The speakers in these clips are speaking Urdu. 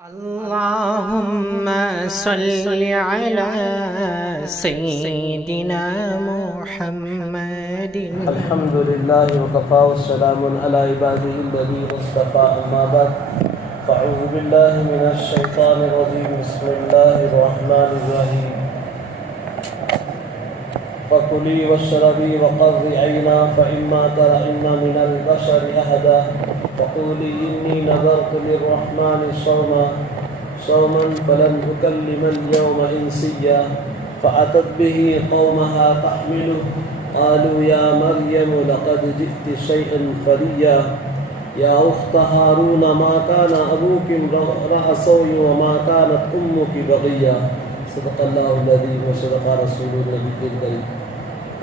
اللهم صل على سيدنا محمد. الحمد لله وكفى والسلام على عباده الذين اصطفى. أما بعد فأعوذ بالله من الشيطان الرجيم. بسم الله الرحمن الرحيم. فكلي واشربي وقري عينا فإما ترين من البشر أحدا فقولي إني نذرت للرحمن صوما فلن أكلم اليوم إنسيا. فأتت به قومها تحمله قالوا يا مريم لقد جئت شيئا فريا. يا أخت هارون ما كان أبوك امرأ سوء وما كانت أمك بغيا. صدق الله العظيم وصدق رسول النبي الكريم.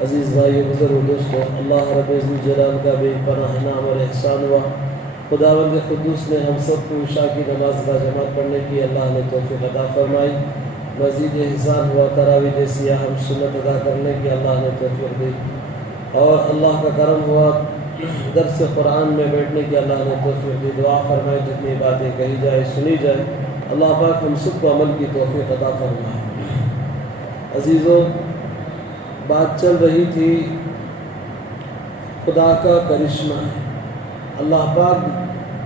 عزیز بھائیو بزرگو دوستو، اللہ رب الجلال کا بے پناہ انعام اور احسان ہوا. خداوند قدوس نے ہم سب کو عشاء کی نماز با جماعت پڑھنے کی اللہ نے توفیق عطا فرمائی. مزید احسان ہوا تراویح جیسی اہم سنت ادا کرنے کی اللہ نے توفیق دی، اور اللہ کا کرم ہوا درس قرآن میں بیٹھنے کی اللہ نے توفیق دی. دعا فرمائے جتنی باتیں کہی جائے سنی جائے اللہ پاک ہم سب کو عمل کی توفیق عطا فرمائے. عزیزو، بات چل رہی تھی خدا کا کرشمہ ہے. اللہ پاک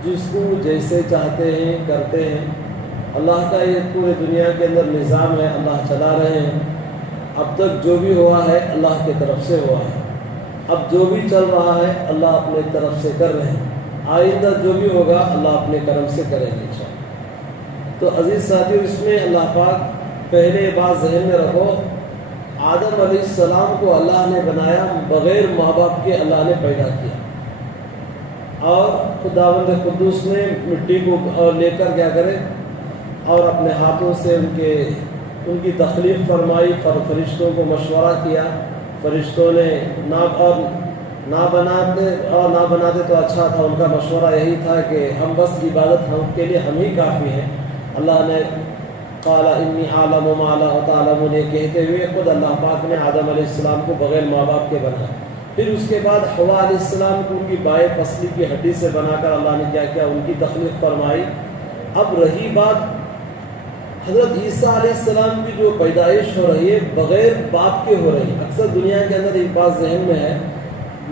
جس کو جیسے چاہتے ہیں کرتے ہیں. اللہ کا یہ پورے دنیا کے اندر نظام ہے، اللہ چلا رہے ہیں. اب تک جو بھی ہوا ہے اللہ کی طرف سے ہوا ہے. اب جو بھی چل رہا ہے اللہ اپنے طرف سے کر رہے ہیں. آئندہ جو بھی ہوگا اللہ اپنے کرم سے کریں گے انشاءاللہ. تو عزیز ساتھیو، اس میں اللہ پاک پہلے بات ذہن میں رکھو، آدم علیہ السلام کو اللہ نے بنایا بغیر ماں باپ کے. اللہ نے پیدا کیا، اور خداوند قدوس نے مٹی کو لے کر کیا کرے اور اپنے ہاتھوں سے ان کی تخلیق فرمائی. فرشتوں کو مشورہ کیا. فرشتوں نے نہ بناتے تو اچھا تھا. ان کا مشورہ یہی تھا کہ ہم بس عبادت ہم کے لیے ہم ہی کافی ہیں. اللہ نے قال انی عالم ما لا تعلمون کہتے ہوئے خود اللہ پاک نے آدم علیہ السلام کو بغیر ماں باپ کے بنایا. پھر اس کے بعد حوا علیہ السلام کو ان کی بائیں پسلی کی ہڈی سے بنا کر اللہ نے کیا کیا، ان کی تخلیق فرمائی. اب رہی بات حضرت عیسیٰ علیہ السلام کی جو پیدائش ہو رہی ہے بغیر باپ کے ہو رہی ہے. اکثر دنیا کے اندر ایک بات ذہن میں ہے،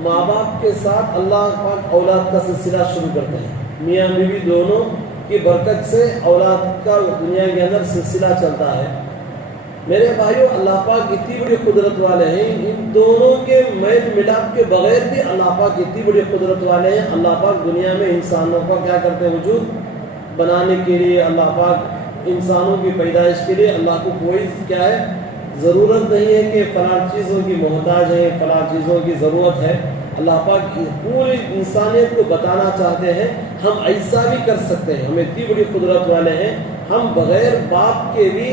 ماں باپ کے ساتھ اللہ پاک اولاد کا سلسلہ شروع کرتے ہیں. میاں بیوی دونوں کی برکت سے اولاد کا دنیا کے اندر سلسلہ چلتا ہے. میرے بھائیو، اللہ پاک اتنی بڑی قدرت والے ہیں. ان دونوں کے میل ملاپ کے بغیر بھی اللہ پاک اتنی بڑی قدرت والے ہیں. اللہ پاک دنیا میں انسانوں کا کیا کرتے ہیں، وجود بنانے کے لیے. اللہ پاک انسانوں کی پیدائش کے لیے اللہ کو کوئی کیا ہے ضرورت نہیں ہے کہ فلاں چیزوں کی محتاج ہے، فلاں چیزوں کی ضرورت ہے. اللہ پاک پوری انسانیت کو بتانا چاہتے ہیں ہم ایسا بھی کر سکتے ہیں. ہم اتنی بڑی قدرت والے ہیں، ہم بغیر باپ کے بھی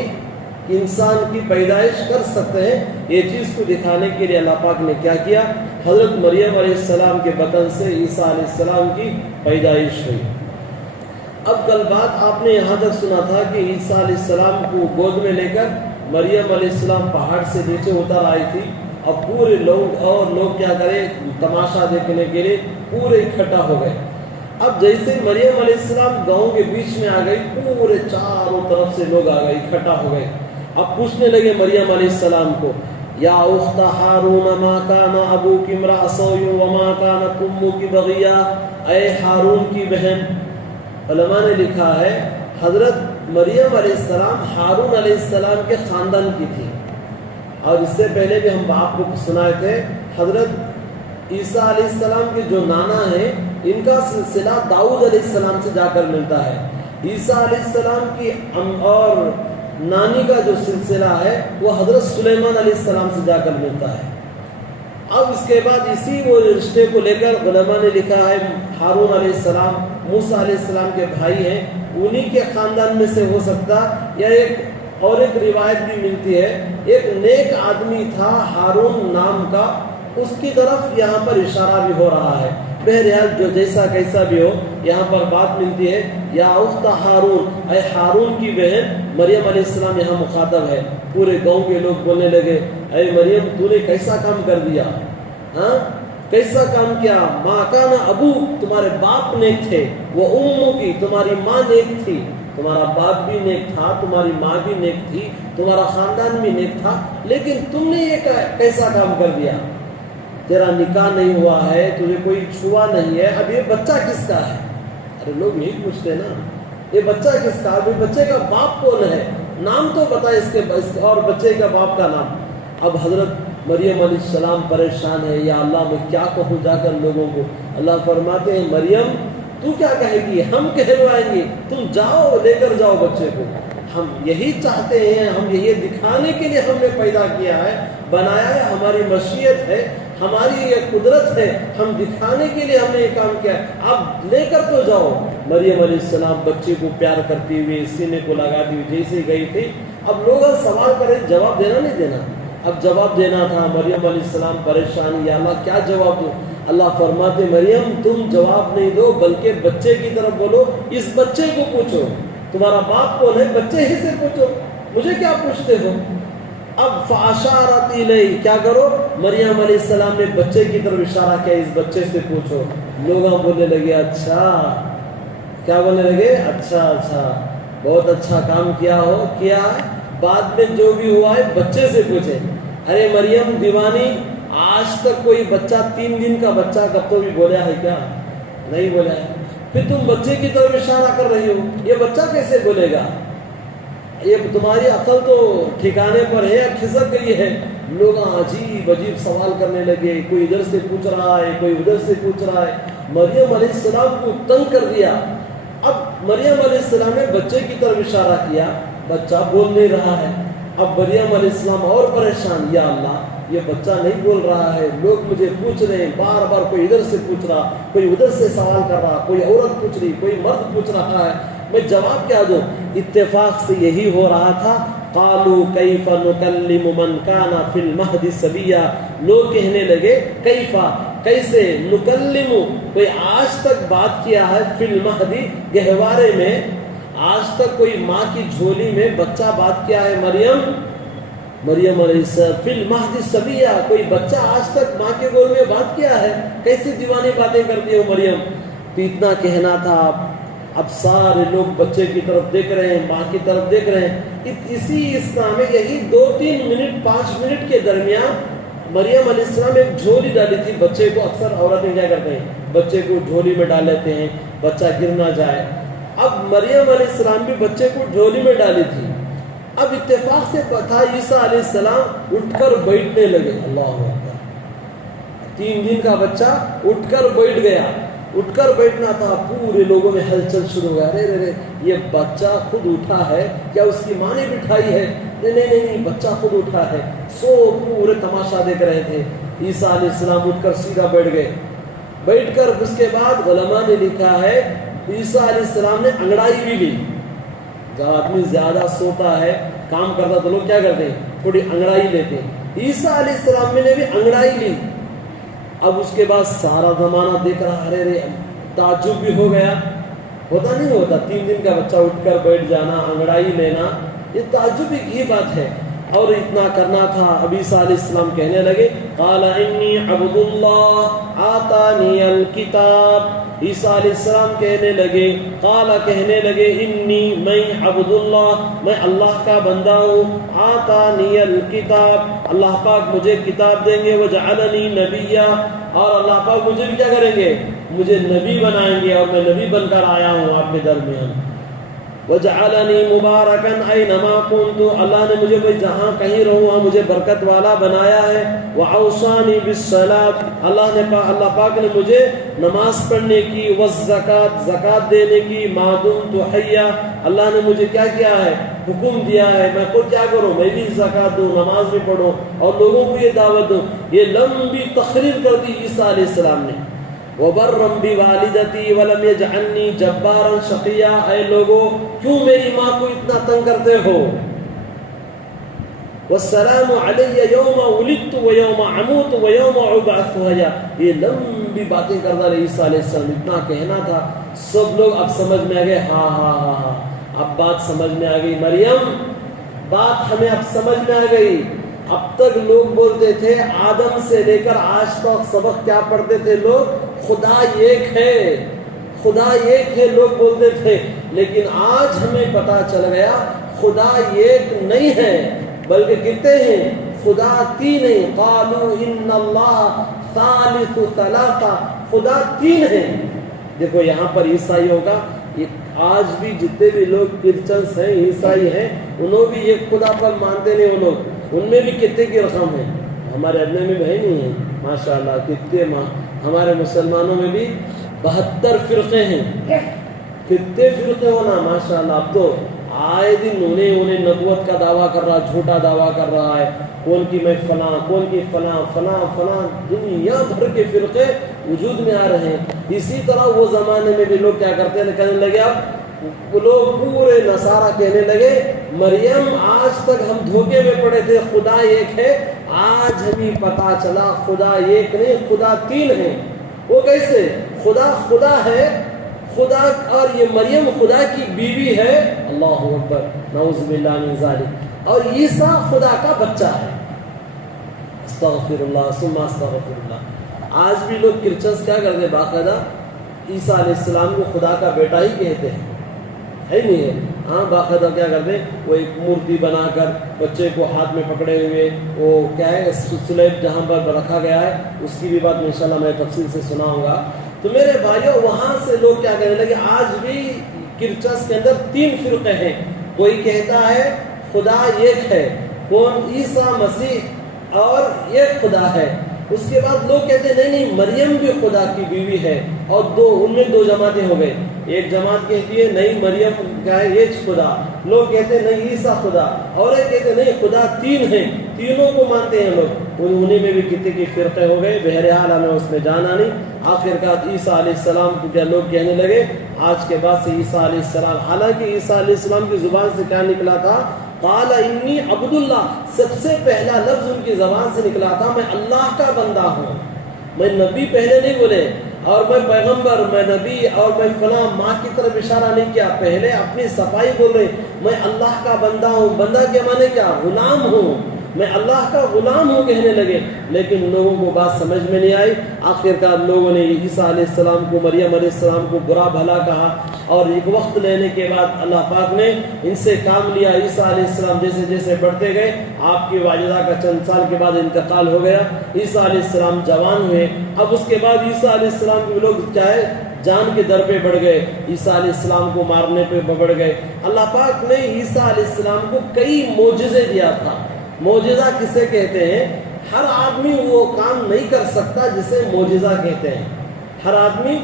انسان کی پیدائش کر سکتے ہیں. یہ چیز کو دکھانے کے لیے اللہ پاک نے کیا کیا، حضرت مریم علیہ السلام کے بطن سے عیسیٰ علیہ السلام کی پیدائش ہوئی. اب کل بات آپ نے یہاں تک سنا تھا کہ عیسیٰ علیہ السلام کو گود میں لے کر مریم علیہ السلام پہاڑ سے نیچے اتر آئی تھی. اب پورے لوگ کیا کریں، تماشا دیکھنے کے لیے پورے اکٹھا ہو گئے. اب جیسے مریم علیہ السلام گاؤں کے بیچ میں آ گئی، پورے چاروں طرف سے لوگ آ گئے، اکٹھا ہو گئے. اب پوچھنے لگے مریم علیہ السلام کو، یا اخت ہارون ما کان ابوک امرأ سوء وما کانت امک بغیا. اے ہارون کی بہن. علماء نے لکھا ہے حضرت مریم علیہ السلام ہارون علیہ السلام کے خاندان کی تھی. اور اس سے پہلے بھی ہم آپ کو سنائے تھے حضرت عیسیٰ علیہ السلام کے جو نانا ہیں ان کا سلسلہ داؤد علیہ السلام سے جا کر ملتا ہے. عیسیٰ علیہ السلام کی اور نانی کا جو سلسلہ ہے وہ حضرت سلیمان علیہ السلام سے جا کر ملتا ہے. اب اس کے بعد اسی وہ رشتے کو لے کر علماء نے لکھا ہے ہارون علیہ السلام موسیٰ علیہ السلام کے بھائی ہیں، انہی کے خاندان میں سے ہو سکتا. یا ایک روایت بھی ملتی ہے ایک نیک آدمی تھا ہارون نام کا، اس کی طرف یہاں پر اشارہ بھی ہو رہا ہے. بہرحال جو جیسا کیسا بھی ہو، یہاں پر بات ملتی ہے یا اخت ہارون، اے ہارون کی بہن. مریم علیہ السلام یہاں مخاطب ہے. پورے گاؤں کے لوگ بولنے لگے، اے مریم تو نے کیسا کام کر دیا، کیسا کام کیا. ماں کانا ابو، تمہارے باپ نیک تھے، وہ امو کی، تمہاری ماں نیک تھی. تمہارا باپ بھی نیک تھا، تمہاری ماں بھی نیک تھی، تمہارا خاندان بھی نیک تھا، لیکن تم نے یہ کیسا کام کر دیا؟ تیرا نکاح نہیں ہوا ہے، تجھے کوئی چھوا نہیں ہے، اب یہ بچہ کس کا ہے؟ ارے لوگ یہی پوچھتے نا، یہ بچہ کس کا؟ ابھی بچے کا باپ کون ہے؟ نام تو بتا اس کے، اور بچے کا باپ کا نام۔ اب حضرت مریم علیہ السلام پریشان ہے، یا اللہ میں کیا کہوں جا کر لوگوں کو؟ اللہ فرماتے ہیں مریم تو کیا کہے گی؟ ہم کہلوائیں گے، تم جاؤ لے کر جاؤ بچے کو۔ ہم یہی چاہتے ہیں، ہم یہی دکھانے کے لیے ہم نے پیدا کیا ہے، بنایا ہے، ہماری مشیت ہے، ہماری یہ قدرت ہے، ہم دکھانے کے لیے ہم نے یہ کام کیا ہے، اب لے کر تو جاؤ۔ مریم علیہ السلام بچے کو پیار کرتی ہوئی سینے کو لگاتی ہوئی جیسے گئی تھی۔ اب لوگ سوال کریں جواب دینا نہیں دینا، اب جواب دینا تھا۔ مریم علیہ السلام پریشانی، یا اللہ کیا جواب دوں؟ اللہ فرماتے مریم تم جواب نہیں دو، بلکہ بچے کی طرف بولو، اس بچے کو پوچھو تمہارا باپ کون ہے، بچے ہی سے پوچھو، مجھے کیا پوچھتے ہو؟ اب فاشارت الیہ، کیا کرو؟ مریم علیہ السلام نے بچے کی طرف اشارہ کیا، اس بچے سے پوچھو۔ لوگ بولنے لگے اچھا، کیا بولنے لگے؟ اچھا بہت اچھا کام کیا ہو، کیا بعد میں جو بھی ہوا ہے بچے سے پوچھے۔ ارے مریم دیوانی، آج تک کوئی بچہ 3 دن کا بچہ کب تو بھی بولا ہے کیا؟ نہیں بولا ہے، پھر تم بچے کی طرف اشارہ کر رہی ہو، یہ بچہ کیسے بولے گا؟ یہ تمہاری عقل تو ٹھکانے پر ہے یا کھسک گئی ہے؟ لوگ عجیب سوال کرنے لگے، کوئی ادھر سے پوچھ رہا ہے، کوئی ادھر سے پوچھ رہا ہے۔ مریم علیہ السلام کو تنگ کر دیا۔ اب مریم علیہ السلام نے بچے کی طرف اشارہ کیا، بچہ بول نہیں رہا ہے۔ اب مریم علیہ السلام اور پریشان، یا اللہ یہ بچہ نہیں بول رہا ہے، لوگ مجھے پوچھ رہے ہیں بار بار، کوئی ادھر سے پوچھ رہا، کوئی ادھر سے سوال کر رہا، کوئی عورت پوچھ رہی، کوئی مرد پوچھ رہا ہے، میں جواب کیا دوں؟ اتفاق سے یہی ہو رہا تھا۔ قالوا کیف نکلم من کان فی المہد صبیا، لوگ کہنے لگے کیفا، کیسے، نکلم، کوئی آج تک بات کیا ہے، فی المہد، گہوارے میں، آج تک کوئی ماں کی جھولی میں بچہ بات کیا ہے؟ مریم علیہ السلام فی المہد صبیا، کوئی بچہ آج تک ماں کے گود میں بات کیا ہے؟ کیسی دیوانی باتیں کرتی ہو مریم؟ تو اتنا کہنا تھا۔ اب سارے لوگ بچے کی طرف دیکھ رہے ہیں، ماں کی طرف دیکھ رہے ہیں۔ اسی اسنا میں یہی 2-3 منٹ 5 منٹ کے درمیان مریم علیہ السلام ایک جھولی ڈالی تھی بچے کو۔ اکثر عورتیں کیا کرتے ہیں، بچے کو جھولی میں ڈال لیتے ہیں، بچہ گر نہ جائے۔ اب مریم علیہ السلام بھی بچے کو جھولی میں ڈالی تھی۔ اب اتفاق سے پتہ، عیسیٰ علیہ السلام اٹھ کر بیٹھنے لگے۔ اللہ اکبر، 3 دن کا بچہ اٹھ کر بیٹھ گیا۔ اٹھ کر بیٹھنا تھا، پورے لوگوں میں ہلچل شروع ہوا، ارے یہ بچہ خود اٹھا ہے کیا؟ اس کی ماں نے بٹھائی ہے؟ نہیں، بچہ خود اٹھا ہے۔ سو پورے تماشا دیکھ رہے تھے۔ عیسیٰ علیہ السلام اٹھ کر سیدھا بیٹھ گئے۔ بیٹھ کر اس کے بعد علماء نے لکھا ہے عیسیٰ علیہ السلام نے انگڑائی بھی لی۔ جب آدمی زیادہ سوتا ہے، کام کرتا تو لوگ کیا کرتے ہیں، تھوڑی انگڑائی لیتے ہیں۔ عیسیٰ علیہ السلام نے بھی انگڑائی لی۔ اب اس کے بعد سارا زمانہ دیکھ رہا، ارے تعجب بھی ہو گیا۔ ہوتا نہیں ہوتا 3 دن کا بچہ اٹھ کر بیٹھ جانا، انگڑائی لینا، یہ تعجب کی بات ہے۔ اور اتنا کرنا تھا۔ اب عیسیٰ علیہ السلام کہنے لگے قال انی عبد اللہ آتانی الکتاب۔ عیسیٰ علیہ السلام کہنے لگے، قال کہنے لگے، انی میں عبد اللہ، میں اللہ کا بندہ ہوں، آتانی الکتاب، اللہ پاک مجھے کتاب دیں گے، وجعلنی نبیا، اور اللہ پاک مجھے بھی کیا کریں گے، مجھے نبی بنائیں گے، اور میں نبی بن کر آیا ہوں آپ کے درمیان۔ وجعلنی مبارکا اینما کنت، اللہ نے مجھے جہاں کہیں رہوں مجھے برکت والا بنایا ہے۔ واوصانی بالصلاۃ، اللہ پاک نے مجھے نماز پڑھنے کی، والزکات، زکات دینے کی، ما دمت حیا، اللہ نے مجھے کیا کیا ہے، حکم دیا ہے میں خود کیا کروں، میں بھی زکات دوں، نماز بھی پڑھوں، اور لوگوں کو یہ دعوت دوں۔ یہ لمبی تقریر کر دی عیسیٰ علیہ السلام نے۔ وَبَرًّا بِوَالِدَتِي وَلَمْ يَجْعَلْنِي جَبَّارًا شَقِيًّا، اے لوگو کیوں میری ماں کو اتنا تنگ کرتے ہو۔ وَالسَّلَامُ عَلَيَّ يَوْمَ وُلِدتُّ وَيَوْمَ أَمُوتُ وَيَوْمَ أُبْعَثُ حَيًّا، یہ لمبی باتیں کرتا رہے عیسیٰ علیہ السلام، اتنا کہنا تھا۔ سب لوگ اب سمجھ میں آ گئے، ہاں اب بات سمجھ میں آ گئی، مریم بات ہمیں اب سمجھ میں آ گئی۔ اب تک لوگ بولتے تھے، آدم سے لے کر آج تک سبق کیا پڑھتے تھے لوگ، خدا ایک ہے، خدا ایک ہے، لوگ بولتے تھے۔ لیکن آج ہمیں پتہ چل گیا خدا ایک نہیں ہے بلکہ کتنے ہیں؟ خدا تین ہیں. قالوا ان اللہ ثالث ثلاثہ، خدا تین ہیں. دیکھو یہاں پر عیسائیوں کا آج بھی جتنے بھی لوگ کرسچنس ہیں، عیسائی ہیں، انہوں بھی ایک خدا پر مانتے نہیں. وہ لوگ ان میں بھی کتنے کی رقم ہے. ہمارے اپنے میں بھی نہیں ہے ماشاء اللہ کتنے. ہمارے مسلمانوں میں بھی 72 فرقے ہیں. کتنے فرقے ہونا ماشاء اللہ. اب تو آئے دن انہیں نبوت کا دعویٰ کر رہا، جھوٹا دعویٰ کر رہا ہے. کون کی میں فلاں، کون کی فلاں فلاں فلاں، دنیا بھر کے فرقے وجود میں آ رہے ہیں. اسی طرح وہ زمانے میں بھی لوگ کیا کرتے ہیں، کہنے لگے اب وہ لوگ پورے نصارہ کہنے لگے مریم آج تک ہم دھوکے میں پڑے تھے خدا ایک ہے، آج ہمیں پتا چلا خدا ایک نہیں خدا تین ہے. وہ کیسے؟ خدا خدا ہے، خدا اور یہ مریم خدا کی بیوی ہے. اللہ اکبر، نعوذ باللہ من ذالک. اور عیسیٰ خدا کا بچہ ہے. استغفر اللہ ثم استغفر اللہ. آج بھی لوگ کرسچنس کیا کرتے ہیں، باقاعدہ عیسیٰ علیہ السلام کو خدا کا بیٹا ہی کہتے ہیں، ہے نہیں ہے؟ ہاں باقاعدہ کیا کرتے ہیں، وہ ایک مورتی بنا کر بچے کو ہاتھ میں پکڑے ہوئے، وہ کیا ہے سلیب جہاں پر رکھا گیا ہے اس کی بھی بات انشاءاللہ میں تفصیل سے سناؤں گا. تو میرے بھائیوں وہاں سے لوگ کیا کہنے لگے، آج بھی کرسچنس کے اندر 3 فرقے ہیں. کوئی کہتا ہے خدا ایک ہے، کون؟ عیسیٰ مسیح، اور ایک خدا ہے. اس کے بعد لوگ کہتے ہیں نہیں نہیں مریم بھی خدا کی بیوی ہے. اور ان میں 2 جماعتیں ہو گئے. ایک جماعت کہتی ہے نہیں مریم کیا ہے ایک خدا، لوگ کہتے ہیں نہیں عیسیٰ خدا، اور ایک کہتے ہیں نہیں خدا 3 ہیں، تینوں کو مانتے ہیں لوگ. انہیں میں بھی کتنے کی فرقے ہو گئے. بہرحال ہمیں اس میں جانا نہیں. آخرکار عیسیٰ علیہ السلام کو کیا لوگ کہنے لگے آج کے بعد سے عیسیٰ علیہ السلام، حالانکہ عیسیٰ علیہ السلام کی زبان سے کیا نکلا تھا، قال انی عبد اللہ. سب سے پہلا لفظ ان کی زبان سے نکلا تھا میں اللہ کا بندہ ہوں. میں نبی پہلے نہیں بولے، اور میں پیغمبر، میں نبی، اور میں فلاں ماں کی طرف اشارہ نہیں کیا. پہلے اپنی صفائی بول رہے میں اللہ کا بندہ ہوں. بندہ کے معنی کیا؟ غلام ہوں. میں اللہ کا غلام ہوں کہنے لگے. لیکن لوگوں کو بات سمجھ میں نہیں آئی. آخرکار لوگوں نے عیسیٰ علیہ السلام کو، مریم علیہ السلام کو برا بھلا کہا. اور ایک وقت لینے کے بعد اللہ پاک نے ان سے کام لیا. عیسیٰ علیہ السلام جیسے جیسے بڑھتے گئے، آپ کی والدہ کا چند سال کے بعد انتقال ہو گیا. عیسیٰ علیہ السلام جوان ہوئے. اب اس کے بعد عیسیٰ علیہ السلام کے لوگ چاہے جان کے در پہ بڑھ گئے، عیسیٰ علیہ السلام کو مارنے پہ بڑھ گئے. اللہ پاک نے عیسیٰ علیہ السلام کو کئی معجزے دیا تھا. معجزہ کسے کہتے ہیں؟ ہر آدمی وہ کام نہیں کر سکتا جسے معجزہ کہتے ہیں. ہر آدمی.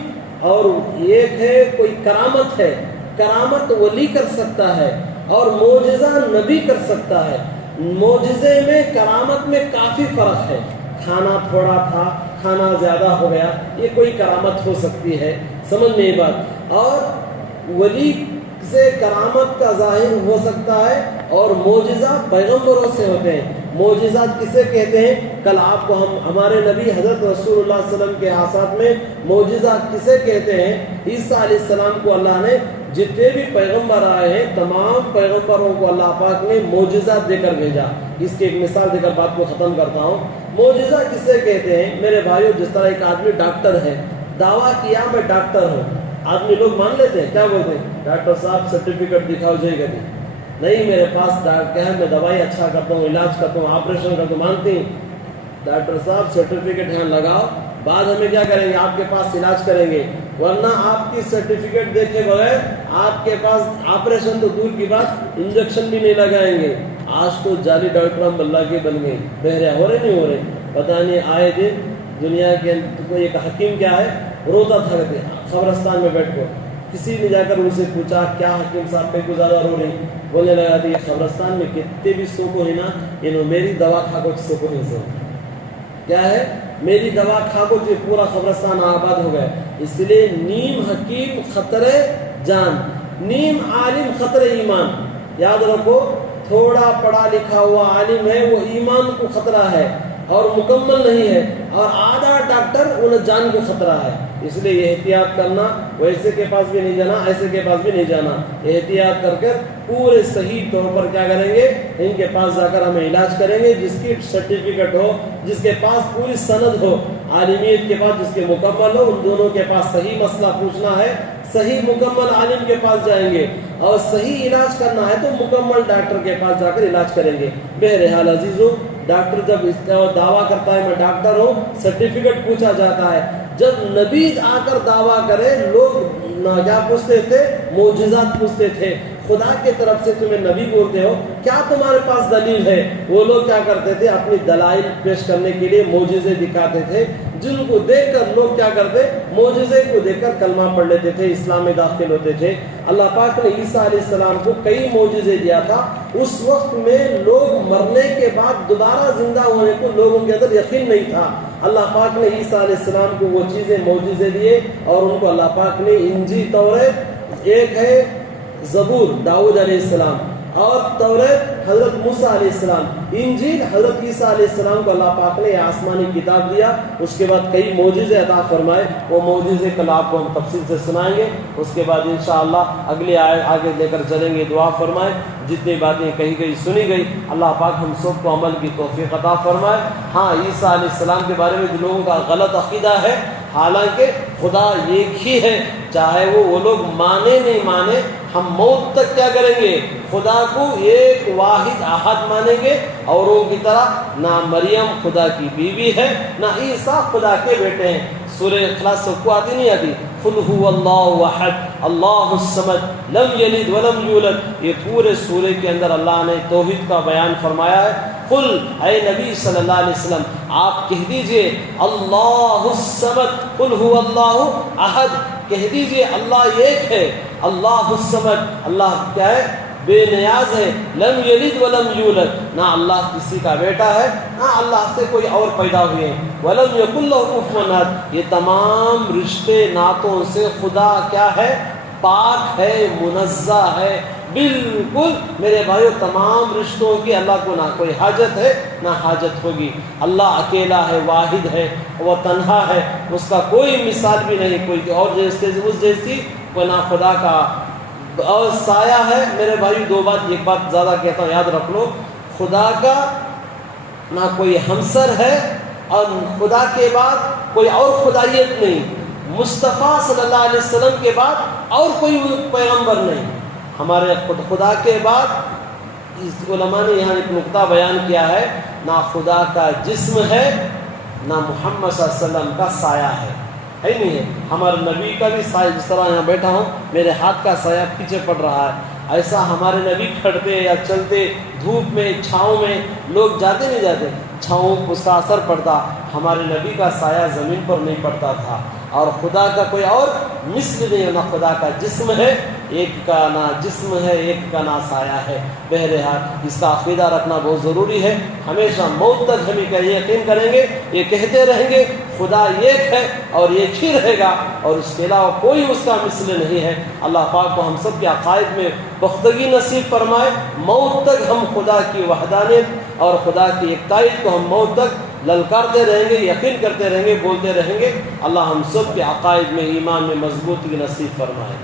اور ایک ہے کوئی کرامت ہے، کرامت ولی کر سکتا ہے، اور معجزہ نبی کر سکتا ہے. معجزے میں کرامت میں کافی فرق ہے. کھانا تھوڑا تھا، کھانا زیادہ ہو گیا، یہ کوئی کرامت ہو سکتی ہے. سمجھ میں یہ بات. اور ولی سے کرامت کا ظاہر ہو سکتا ہے، اور معجزہ پیغمبروں سے ہوتے ہیں. معجزات کسے کہتے ہیں؟ کل آپ کو ہمارے نبی حضرت رسول اللہ صلی اللہ علیہ وسلم کے آسات میں معجزات کسے کہتے ہیں؟ عیسیٰ علیہ السلام کو اللہ نے، جتنے بھی پیغمبر آئے ہیں تمام پیغمبروں کو اللہ پاک نے معجزات دے کر بھیجا. اس کی ایک مثال دے کر بات کو ختم کرتا ہوں. معجزہ کسے کہتے ہیں میرے بھائیو؟ جس طرح ایک آدمی ڈاکٹر ہے، دعویٰ کیا میں ڈاکٹر ہوں. آدمی لوگ مان لیتے ہیں، کیا بولتے ہیں؟ ڈاکٹر صاحب سرٹیفکیٹ دکھاؤ جائے گا نہیں میرے پاس کیا ہے، میں دوائی اچھا کرتا ہوں، علاج کرتا ہوں، آپریشن کرتا ہوں. مانتے ہیں ڈاکٹر صاحب سرٹیفکیٹ یہاں لگاؤ، بعد ہمیں کیا کریں گے؟ آپ کے پاس علاج کریں گے، ورنہ آپ کی سرٹیفکیٹ دیکھے بغیر آپ کے پاس آپریشن تو دور کی بات انجیکشن بھی نہیں لگائیں گے. آج تو جعلی ڈاکٹر ہم اللہ کے بن گئے. بہرے ہو رہے نہیں ہو رہے پتہ نہیں. آئے دن دنیا کے کوئی ایک حکیم کیا ہے روتا تھا قبرستان میں بیٹھ کر. کسی نے جا کر ان سے پوچھا کیا حکیم صاحب پہ کو زیادہ رو رہی؟ بولنے لگا تھی یہ قبرستان میں کتنے بھی سوکو ہے نا، انہوں میری دوا کھا کو سوکو نہیں سو. کیا ہے؟ میری دوا کھا کو پورا قبرستان آباد ہو گیا. اس لیے نیم حکیم خطرے جان، نیم عالم خطرے ایمان. یاد رکھو، تھوڑا پڑھا لکھا ہوا عالم ہے وہ ایمان کو خطرہ ہے اور مکمل نہیں ہے، اور آدھا ڈاکٹر ان جان کو خطرہ ہے. اس لیے احتیاط کرنا، ویسے کے پاس بھی نہیں جانا، ایسے کے پاس بھی نہیں جانا. احتیاط کر کر پورے صحیح طور پر کیا کریں گے؟ ان کے پاس جا کر ہم علاج کریں گے جس کی سرٹیفکیٹ ہو، جس کے پاس پوری سند ہو، عالمیت کے پاس جس کے مکمل ہو. ان دونوں کے پاس صحیح مسئلہ پوچھنا ہے، صحیح مکمل عالم کے پاس جائیں گے، اور صحیح علاج کرنا ہے تو مکمل ڈاکٹر کے پاس جا کر علاج کریں گے۔ بہرحال عزیزو، ڈاکٹر جب دعویٰ کرتا ہے میں ڈاکٹر ہوں، سرٹیفکیٹ پوچھا جاتا ہے۔ جب نبی آ کر دعویٰ کرے، لوگ کیا پوچھتے تھے؟ معجزات پوچھتے تھے۔ خدا کی طرف سے تمہیں نبی بولتے ہو، کیا تمہارے پاس دلیل ہے؟ وہ لوگ کیا کرتے تھے؟ اپنی دلائل پیش کرنے کے لیے معجزے دکھاتے تھے، جن کو دیکھ کر لوگ کیا کرتے؟ معجزے کو دیکھ کر کلمہ پڑھ لیتے تھے، اسلام میں داخل ہوتے تھے۔ اللہ پاک نے عیسیٰ علیہ السلام کو کئی معجزے دیا تھا۔ اس وقت میں لوگ مرنے کے بعد دوبارہ زندہ ہونے کو لوگوں کے اندر یقین نہیں تھا۔ اللہ پاک نے عیسیٰ علیہ السلام کو وہ چیزیں معجزے دیے، اور ان کو اللہ پاک نے انجیل، توریت، ایک ہے زبور داؤد علیہ السلام، اور توریت حضرت موسیٰ علیہ السلام، انجیل حضرت عیسیٰ علیہ السلام کو اللہ پاک نے آسمانی کتاب دیا۔ اس کے بعد کئی معجزے عطا فرمائے۔ وہ معجزے کل آپ کو ہم تفصیل سے سنائیں گے۔ اس کے بعد انشاءاللہ اگلے آگے لے کر چلیں گے۔ دعا فرمائے جتنی باتیں کہی گئی سنی گئی، اللہ پاک ہم سب کو عمل کی توفیق عطا فرمائے۔ ہاں، عیسیٰ علیہ السلام کے بارے میں جو لوگوں کا غلط عقیدہ ہے، حالانکہ خدا ایک ہی ہے، چاہے وہ لوگ مانے نہیں مانے، ہم موت تک کیا کریں گے؟ خدا کو ایک واحد احد مانیں گے، اوروں کی طرح نہ مریم خدا کی بیوی ہے، نہ عیسیٰ خدا کے بیٹے ہیں۔ سورہ اخلاص سب کو آتی نہیں آتی؟ قل هو اللہ احد اللہ الصمد لم یلد ولم یولد، یہ پورے سورے کے اندر اللہ نے توحید کا بیان فرمایا ہے۔ قل، اے نبی صلی اللہ علیہ وسلم آپ کہہ دیجئے اللہ الصمد، قل هو اللہ احد، کہہ دیجئے اللہ ایک ہے، اللہ الصمد، اللہ کیا ہے؟ بے نیاز ہے، لم یلد ولم یولد، نہ اللہ کسی کا بیٹا ہے، نہ اللہ سے کوئی اور پیدا ہوئے ہیں، ولم یکن لہ کفوا احد، یہ تمام رشتے ناتوں سے خدا کیا ہے؟ پاک ہے، منزہ ہے بالکل۔ میرے بھائیو، تمام رشتوں کی اللہ کو نہ کوئی حاجت ہے نہ حاجت ہوگی۔ اللہ اکیلا ہے، واحد ہے، وہ تنہا ہے، اس کا کوئی مثال بھی نہیں، کوئی اور اس جیسی کوئی نہ خدا کا اور سایہ ہے۔ میرے بھائی ایک بات زیادہ کہتا ہوں، یاد رکھ لو، خدا کا نہ کوئی ہمسر ہے، اور خدا کے بعد کوئی اور خدائیت نہیں، مصطفیٰ صلی اللہ علیہ وسلم کے بعد اور کوئی پیغمبر نہیں۔ ہمارے خدا کے بعد اس علماء نے یہاں ایک نقطہ بیان کیا ہے، نہ خدا کا جسم ہے، نہ محمد صلی اللہ علیہ وسلم کا سایہ ہے نہیں ہے۔ ہمارے نبی کا بھی سایہ، جس طرح یہاں بیٹھا ہوں میرے ہاتھ کا سایہ پیچھے پڑ رہا ہے، ایسا ہمارے نبی کھڑتے یا چلتے دھوپ میں، چھاؤں میں، لوگ جاتے نہیں جاتے، چھاؤں اس کا اثر پڑتا، ہمارے نبی کا سایہ زمین پر نہیں پڑتا تھا۔ اور خدا کا کوئی اور مثل نہیں، نہ خدا کا جسم ہے، ایک کا نہ جسم ہے، ایک کا نہ سایہ ہے۔ بہرحال اس کا عقیدہ رکھنا بہت ضروری ہے۔ ہمیشہ موت تک ہم یہ یقین کریں گے، یہ کہتے رہیں گے خدا ایک ہے اور ایک ہی رہے گا، اور اس کے علاوہ کوئی اس کا مثل نہیں ہے۔ اللہ پاک کو ہم سب کے عقائد میں پختگی نصیب فرمائے، موت تک ہم خدا کی وحدانیت اور خدا کی یکتائیت کو ہم موت تک للکارتے رہیں گے، یقین کرتے رہیں گے، بولتے رہیں گے۔ اللہ ہم سب کے عقائد میں، ایمان میں مضبوطی نصیب فرمائے۔